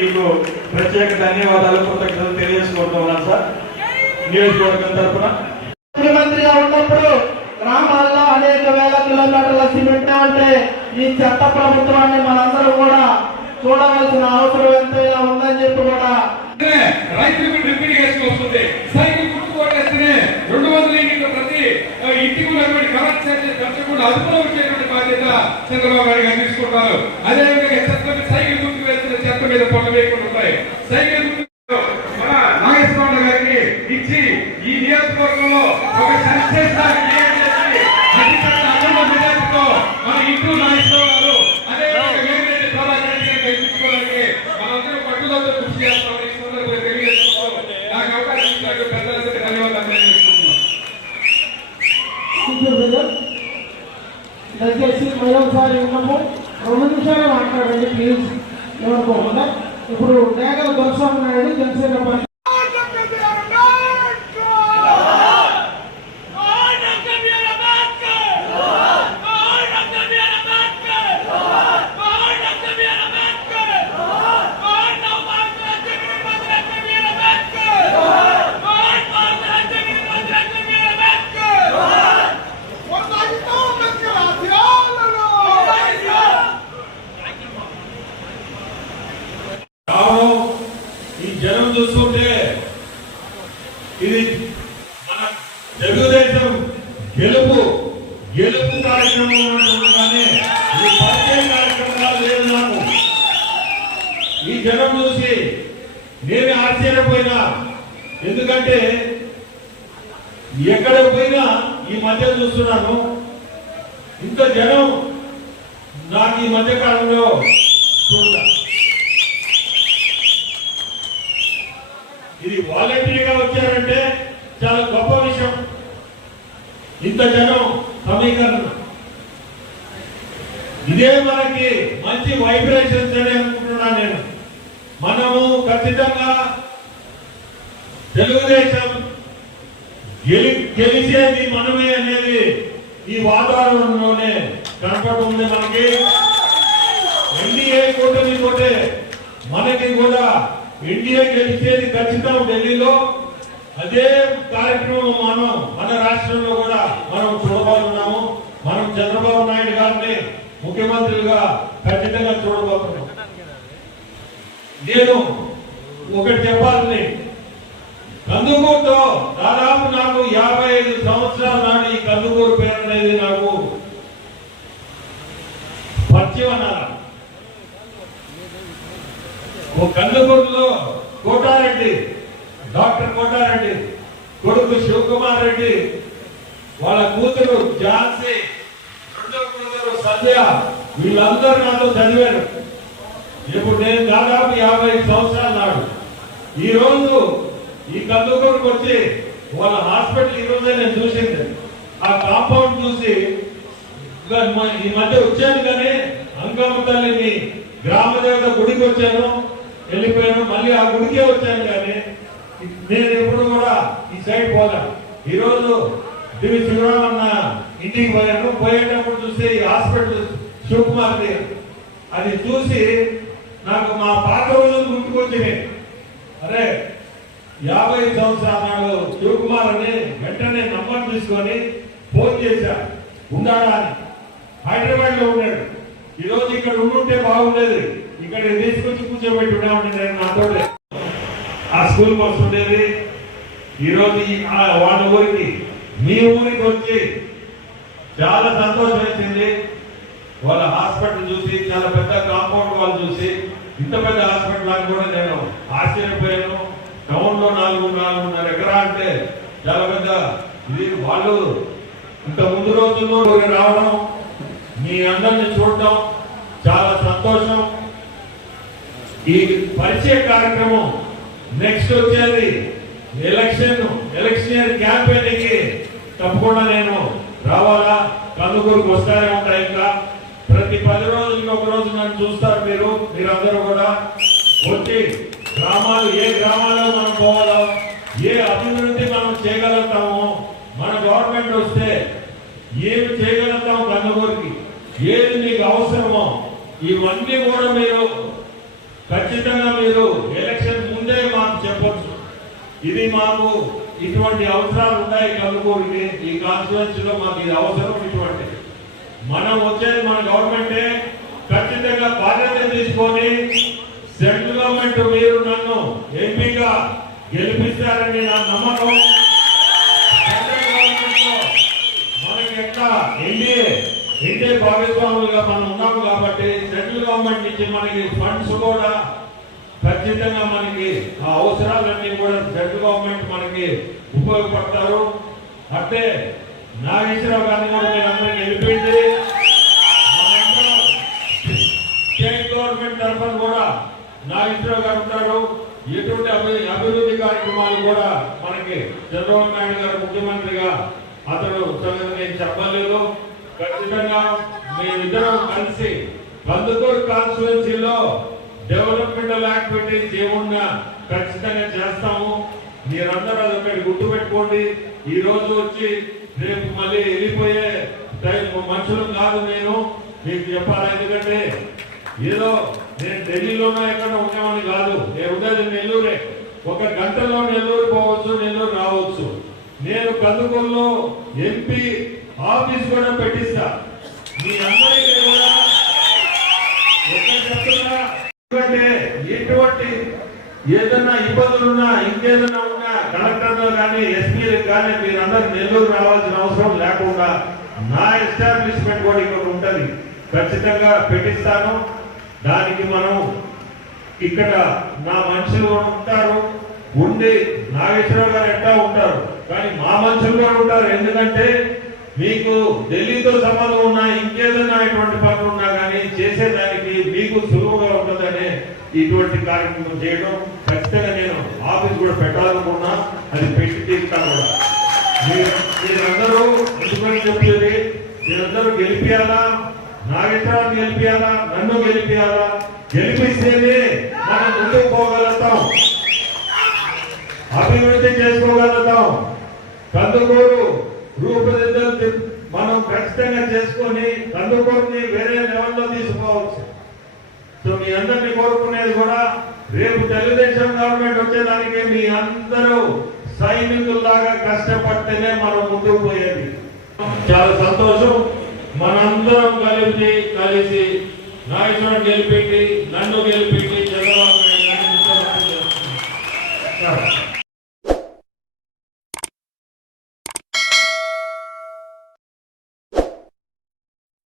మీకు ప్రత్యేక ధన్యవాదాలు కృతజ్ఞతలు తెలియజేసుకుంటున్నాను సార్. నియోజకవర్గం తరఫున ముఖ్యమంత్రిగా ఉన్నప్పుడు గ్రామాల్లో అనేక వేల కిలోమీటర్ల సిమెంట్ అంటే ఈ చెత్త ప్రభుత్వాన్ని మనందరం కూడా చూడవలసిన అవసరం ఎంతైనా ఉందని చెప్పి కూడా రైతులకు డ్రిప్లికేషన్ వస్తుంది. సైకిల్ గుర్తు కొట్టేస్తేనే రెండు వందల యూనిట్ల ప్రతి ఆ, ఇంటికి ఉన్నటువంటి కరెంట్ ఛార్జెస్ పెంచకుండా అదుపులో వచ్చేటువంటి బాధ్యత చంద్రబాబు నాయుడు గారు తీసుకుంటారు అదేవిధంగా చెత్త మీద సైకిల్ గుర్తు వేస్తున్న చెత్త మీద పొట్ట వేయకుండా ఉంటాయి సైకిల్ గుర్తు మన నాగేశ్వరరావు గారికి ఇచ్చి ఈ నియోజకవర్గంలో ఒక సంక్షేమాన్ని మన ఇంటూ నాగేశ్వరరావు గారు అదేవిధంగా వేమిరెడ్డి ప్రభాకర్ రెడ్డి మనందరం పట్టుదలతో కృషి చేస్తామని నాకు అవకాశం ఇచ్చినట్టు పెద్దలందరికీ ధన్యవాదాలు దయచేసి మరొకసారి ఉన్నాము రెండు నిమిషాలు మాట్లాడండి ప్లీజ్ ఏమనుకోకుండా ఇప్పుడు డేగల దొరస్వామి నాయుడు జనసేన పార్టీ. గెలుపు కార్యక్రమం పరిచయ కార్యక్రమంగా లేదు నాకు. ఈ జనం చూసి నేను ఆశ్చర్యపోయినా. ఎందుకంటే ఎక్కడ పోయినా ఈ మధ్య చూస్తున్నాను. ఇంత జనం నాకు ఈ మధ్య కాలంలో చూడాలి. ఇది వాలంటీర్గా వచ్చారంటే చాలా గొప్ప విషయం. ఇంత జనం ఇదే మనకి మంచి వైబ్రేషన్స్ అని అనుకుంటున్నాను నేను. మనము ఖచ్చితంగా తెలుగుదేశం గెలి గెలిచేది మనమే అనేది ఈ వాతావరణంలోనే కనపడుతుంది మనకి. ఎన్డీఏ కూటమి కొట్టే మనకి కూడా ఎన్డీఏ గెలిచేది ఖచ్చితం ఢిల్లీలో. అదే కార్యక్రమం మనం మన రాష్ట్రంలో కూడా మనం చూడబోతున్నాము. మనం చంద్రబాబు నాయుడు గారిని ముఖ్యమంత్రిగా ఖచ్చితంగా చూడబోతున్నాం. నేను ఒకటి చెప్పాలని కందుకూరుతో దాదాపు నాకు యాభై ఐదు సంవత్సరాల నాడు ఈ కందుకూరు పేరు అనేది నాకు పరిచయం ఓ కందుకూరులో కోటారెడ్డి డాక్టర్ కోటారెడ్డి కొడుకు శివకుమార్ రెడ్డి వాళ్ళ కూతురు ఝాన్సీ రెండో కూతురు సంధ్య వీళ్ళందరూ నాతో చదివారు. ఇప్పుడు నేను దాదాపు యాభై ఐదు నాడు. ఈ రోజు ఈ కందుకూరుకు వచ్చి వాళ్ళ హాస్పిటల్ ఈ రోజే నేను చూసింది. ఆ కాంపౌండ్ చూసి ఈ మధ్య వచ్చాను కానీ అంకమ్మ తల్లిని గ్రామ దేవత గుడికి వచ్చాను వెళ్ళిపోయాను మళ్ళీ ఆ గుడికే వచ్చాను కానీ నేను ఎప్పుడు కూడా ఈ సైడ్ పోలా. ఈ రోజు దివి శివరామన్న ఇంటికి పోయాను పోయేటప్పుడు చూస్తే ఈ హాస్పిటల్ శివకుమార్ శివకుమార్ది అది చూసి నాకు మా పాత రోజులు గుర్తుకొచ్చినాయి. అరే యాభై సంవత్సరాల నాడు శివకుమార్ అని వెంటనే నంబర్ తీసుకొని ఫోన్ చేశా. ఉన్నాడా అని. హైదరాబాద్లో ఉన్నాడు. ఈరోజు ఇక్కడ ఉండుంటే బాగుండేది. ఇక్కడ తీసుకొచ్చి కూర్చోబెట్టి ఉండేవాడిని నేను నాతో. ఆ స్కూల్ బస్ ఉండేది. ఈరోజు వాళ్ళ ఊరికి మీ ఊరికి వచ్చి చాలా సంతోషం వేసింది. వాళ్ళ హాస్పిటల్ చూసి చాలా పెద్ద కాంపౌండ్ వాళ్ళు చూసి ఇంత పెద్ద హాస్పిటల్ అని కూడా నేను ఆశ్చర్యపోయాను. టౌన్లో నాలుగు నాలుగున్నర ఎకరా అంటే చాలా పెద్ద ఇది. వాళ్ళు ఇంత ముందు రోజుల్లో రావడం మీ అందరిని చూడటం చాలా సంతోషం. ఈ పరిచయ కార్యక్రమం నెక్స్ట్ వచ్చేది ఎలక్షన్ ఎలక్షన్ క్యాంపెయిన్కి తప్పకుండా నేను రావాలా? కందుకూరుకు వస్తానే ఉంటాయి ఇంకా? ప్రతి పది రోజులకి ఒక రోజు నన్ను చూస్తారు మీరు మీరందరూ కూడా. వచ్చి గ్రామాలు ఏ గ్రామాల్లో మనం పోవాలో ఏ అభివృద్ధి మనం చేయగలుగుతామో మన గవర్నమెంట్ వస్తే ఏమి చేయగలుగుతాం కందుకూరుకి? ఏది మీకు అవసరమో ఇవన్నీ కూడా మీరు ఖచ్చితంగా మీరు ఎలక్షన్ ముందే మాకు చెప్పచ్చు. ఇది మాకు ఇటువంటి అవసరాలు ఉన్నాయి కలుగురికి ఈ కాన్స్టిట్యున్సీలో మాకు ఇది అవసరం ఇటువంటి మనం వచ్చేది మన గవర్నమెంటే. ఖచ్చితంగా బాధ్యత తీసుకొని సెంట్రల్ గవర్నమెంట్ మీరు నన్ను ఎంపీగా గెలిపిస్తారని నా నమ్మకం. సెంట్రల్ గవర్నమెంట్ మనకి ఎట్లా ఎన్డీఏ ఎన్డీఏ భాగస్వాములుగా మనం ఉన్నాము కాబట్టి సెంట్రల్ గవర్నమెంట్ నుంచి మనకి ఫండ్స్ కూడా ఖచ్చితంగా మనకి ఆ అవసరాలన్నీ కూడా సెంట్రల్ గవర్నమెంట్ మనకి ఉపయోగపడతారు. అంటే నాగేశ్వరరావు గారిని కూడా మీరు అందరికి గెలిపించి స్టేట్ గవర్నమెంట్ తరఫున కూడా నాగేశ్వరరావు గారు ఉంటారు. ఎటువంటి అభివృద్ధి కార్యక్రమాలు కూడా మనకి చంద్రబాబు నాయుడు గారు ముఖ్యమంత్రిగా అతను సంగతి నేను చెప్పలేదు. ఖచ్చితంగా మేమిద్దరం కలిసి కందుకూరు కాన్స్టిట్యున్సీలో డెవలప్మెంటల్ యాక్టివిటీస్ ఏమున్నా ఖచ్చితంగా చేస్తాము. మీరందరూ అది ఒకటి గుర్తుపెట్టుకోండి. ఈ రోజు వచ్చి రేపు మళ్ళీ వెళ్ళిపోయే మనుషులు కాదు నేను. మీకు చెప్పాలి? ఎందుకంటే ఏదో నేను ఢిల్లీలోనో ఎక్కడ ఉండేవాడిని కాదు. నేను ఉండేది నెల్లూరే. ఒక గంటలో నెల్లూరు పోవచ్చు నెల్లూరు రావచ్చు. నేను కందుకూరులో ఎంపీ ఆఫీస్ కూడా పెట్టిస్తా. మీ అందరికీ కూడా ఎందుకంటే ఎటువంటి ఏదైనా ఇబ్బందులున్నా ఇంకేదైనా ఉన్నా కలెక్టర్లు కానీ ఎస్పీలు కానీ మీరందరూ నెల్లూరు రావాల్సిన అవసరం లేకుండా నా ఎస్టాబ్లిష్మెంట్ కూడా ఇక్కడ ఉంటుంది. ఖచ్చితంగా పెట్టిస్తాను. దానికి మనం ఇక్కడ నా మనుషులు ఉంటారు. ఉండి నాగేశ్వరరావు గారు ఎట్లా ఉంటారు? కానీ మా మనుషులు కూడా ఉంటారు. ఎందుకంటే మీకు ఢిల్లీతో సంబంధం ఉన్న ఇంకేదన్నా ఇటువంటి పనులు ఉన్నా కానీ చేసేదానికి మీకు సులువుగా ఉంటుందనే ఇటువంటి కార్యక్రమం చేయడం ఖచ్చితంగా నేను ఆఫీస్ కూడా పెట్టాలనుకున్నా అది పెట్టి తీస్తాను కూడా. మీరందరూ ఎందుకని చెప్పేది? మీరందరూ గెలిపియాలా? నాగేశ్వరరావు గెలిపియాలా? నన్ను గెలిపియాలా? గెలిపిస్తేనే మనం ముందుకు పోగలుగుతాం. అభివృద్ధి చేసుకోగలుగుతాం. కందుకూరు రూపుదిద్దలు మనం ఖచ్చితంగా చేసుకొని కోరుకునేది కూడా రేపు తెలుగుదేశం గవర్నమెంట్ వచ్చేదానికి మీ అందరూ సైనికుల్లాగా కష్టపడితేనే మనం ముందుకు పోయేది. చాలా సంతోషం. మనందరం కలిసి కలిసి నాయకులను గెలిపి